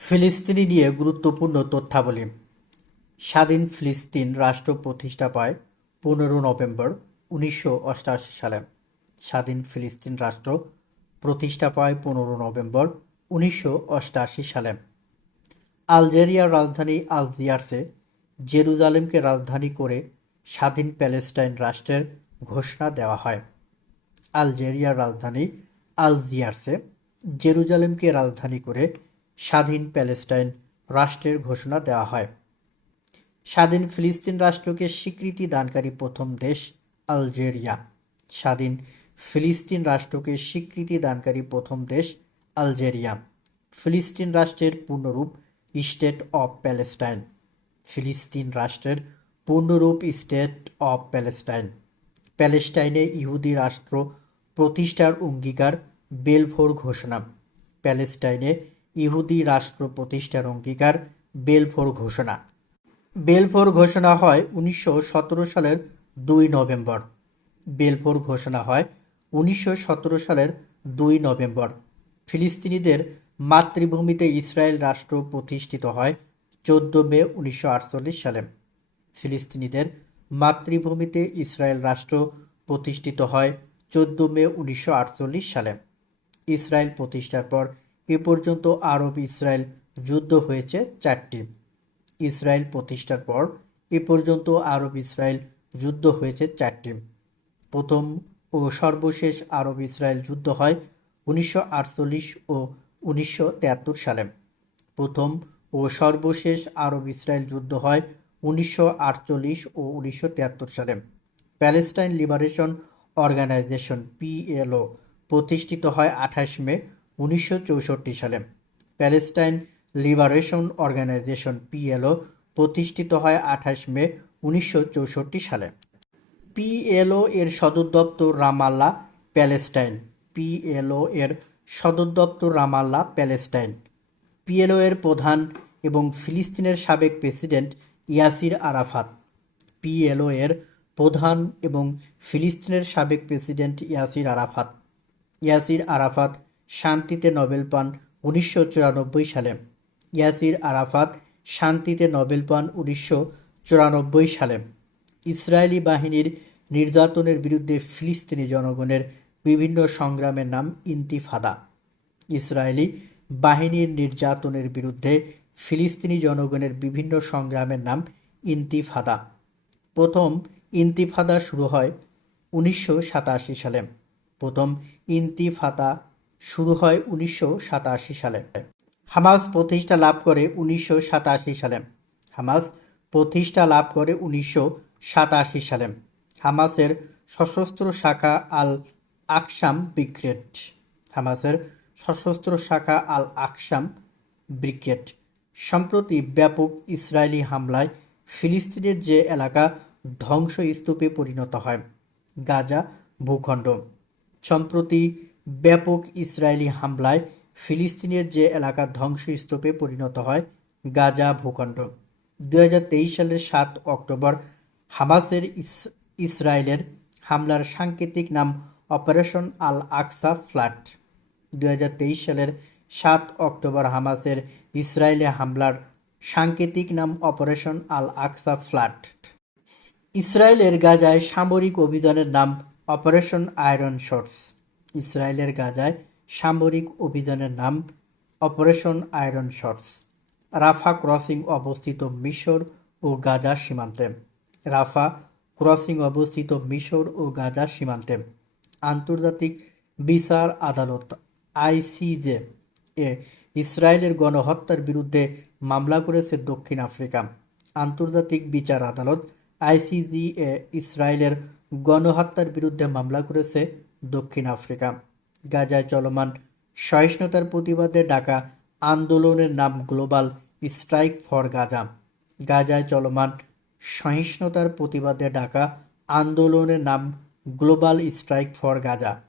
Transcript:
ফিলিস্তিনি নিয়ে গুরুত্বপূর্ণ তথ্যাবলী। স্বাধীন ফিলিস্তিন রাষ্ট্র প্রতিষ্ঠা পায় পনেরো নভেম্বর উনিশশো সালে। স্বাধীন ফিলিস্তিন রাষ্ট্র প্রতিষ্ঠা পায় পনেরো নভেম্বর উনিশশো সালে। আলজেরিয়ার রাজধানী আলজিয়ার্সে জেরুজালেমকে রাজধানী করে স্বাধীন প্যালেস্টাইন রাষ্ট্রের ঘোষণা দেওয়া হয়। আলজেরিয়ার রাজধানী আলজিয়ার্সে জেরুজালেমকে রাজধানী করে স্বাধীন প্যালেস্টাইন রাষ্ট্রের ঘোষণা দেওয়া হয়। স্বাধীন ফিলিস্তিন রাষ্ট্রকে স্বীকৃতি দানকারী প্রথম দেশ আলজেরিয়া। স্বাধীন ফিলিস্তিন রাষ্ট্রকে স্বীকৃতি দানকারী প্রথম দেশ আলজেরিয়া। ফিলিস্তিন রাষ্ট্রের পূর্ণরূপ স্টেট অফ প্যালেস্টাইন। ফিলিস্তিন রাষ্ট্রের পূর্ণরূপ স্টেট অফ প্যালেস্টাইন। প্যালেস্টাইনে ইহুদি রাষ্ট্র প্রতিষ্ঠার অঙ্গীকার বেলফোর ঘোষণা। প্যালেস্টাইনে ইহুদি রাষ্ট্র প্রতিষ্ঠার অঙ্গীকার বেলফোর ঘোষণা। বেলফোর ঘোষণা হয় উনিশশো সতেরো সালের দুই নভেম্বর। বেলফোর ঘোষণা হয় উনিশশো সতেরো সালের দুই নভেম্বর। ফিলিস্তিনিদের মাতৃভূমিতে ইসরায়েল রাষ্ট্র প্রতিষ্ঠিত হয় চোদ্দ মে উনিশশো আটচল্লিশ সালে। ফিলিস্তিনিদের মাতৃভূমিতে ইসরায়েল রাষ্ট্র প্রতিষ্ঠিত হয় চোদ্দ মে উনিশশো আটচল্লিশ সালে। ইসরায়েল প্রতিষ্ঠার পর এ পর্যন্ত আরব ইসরায়েল যুদ্ধ হয়েছে চারটি। ইসরায়েল প্রতিষ্ঠার পর এ পর্যন্ত আরব ইসরায়েল যুদ্ধ হয়েছে চারটি। প্রথম ও সর্বশেষ আরব ইসরায়েল যুদ্ধ হয় উনিশশো আটচল্লিশ ও উনিশশো সালে। প্রথম ও সর্বশেষ আরব ইসরায়েল যুদ্ধ হয় উনিশশো আটচল্লিশ ও উনিশশো সালে। প্যালেস্টাইন লিবারেশন অর্গানাইজেশন পিএলও প্রতিষ্ঠিত হয় আঠাশ মে উনিশশো চৌষট্টি সালে প্যালেস্টাইন লিবারেশন অর্গানাইজেশন পিএলও প্রতিষ্ঠিত হয় আঠাশ মে উনিশশো চৌষট্টি সালে। পিএলও এর সদর দপ্তর রামাল্লা প্যালেস্টাইন। পিএলও এর সদর দপ্তর রামাল্লা প্যালেস্টাইন। পিএলও এর প্রধান এবং ফিলিস্তিনের সাবেক প্রেসিডেন্ট ইয়াসির আরাফাত। পিএলও এর প্রধান এবং ফিলিস্তিনের সাবেক president Yasser Arafat. Yasser Arafat শান্তিতে নোবেল পান উনিশশো চুরানব্বই সালে। ইয়াসির আরাফাত শান্তিতে নোবেল পান উনিশশো চুরানব্বই সালে। ইসরায়েলি বাহিনীর নির্যাতনের বিরুদ্ধে ফিলিস্তিনি জনগণের বিভিন্ন সংগ্রামের নাম ইন্তিফাদা। ইসরায়েলি বাহিনীর নির্যাতনের বিরুদ্ধে ফিলিস্তিনি জনগণের বিভিন্ন সংগ্রামের নাম ইন্তিফাদা। প্রথম ইন্তিফাদা শুরু হয় উনিশশো সাতাশি সালে। প্রথম ইন্তিফাদা শুরু হয় উনিশশো সাতাশি সালে। হামাস প্রতিষ্ঠা লাভ করে উনিশশো সাতাশি সালে। হামাস প্রতিষ্ঠা লাভ করে উনিশশো সাতাশি সালে। হামাসের সশস্ত্র শাখা আল আকসাম ব্রিগেড হামাসের সশস্ত্র শাখা আল আকসাম ব্রিগেড সম্প্রতি ব্যাপক ইসরায়েলি হামলায় ফিলিস্তিনের যে এলাকা ধ্বংসস্তূপে পরিণত হয়, গাজা ভূখণ্ড। সম্প্রতি ব্যাপক ইসরায়েলি হামলায় ফিলিস্তিনের যে এলাকা ধ্বংসস্তূপে পরিণত হয়, গাজা ভূখণ্ড। দু হাজার তেইশ সালের সাত অক্টোবর হামাসের ইস- ইসরায়েলের হামলার সাংকেতিক নাম অপারেশন আল আকসা ফ্ল্যাট দুহাজার তেইশ সালের সাত অক্টোবর হামাসের ইসরায়েলে হামলার সাংকেতিক নাম অপারেশন আল আকসা ফ্লাট ইসরায়েলের গাজায় সামরিক অভিযানের নাম অপারেশন আয়রন শর্টস ইসরায়েলের গাজায় সামরিক অভিযানের নাম operation iron swords Rafah crossing অবস্থিত মিশর ও গাজা সীমান্তে। রাফা ক্রসিং অবস্থিত মিশর ও গাজা সীমান্তে। আন্তর্জাতিক বিচার আদালত আইসিজে এ ইসরায়েলের গণহত্যার বিরুদ্ধে মামলা করেছে দক্ষিণ আফ্রিকা। আন্তর্জাতিক বিচার আদালত আইসিজি এ ইসরায়েলের গণহত্যার বিরুদ্ধে মামলা করেছে দক্ষিণ আফ্রিকা। গাজায় চলমান সহিষ্ণুতার প্রতিবাদে ডাকা আন্দোলনের নাম গ্লোবাল স্ট্রাইক ফর গাজা। গাজায় চলমান সহিষ্ণুতার প্রতিবাদে ডাকা আন্দোলনের নাম গ্লোবাল স্ট্রাইক ফর গাজা।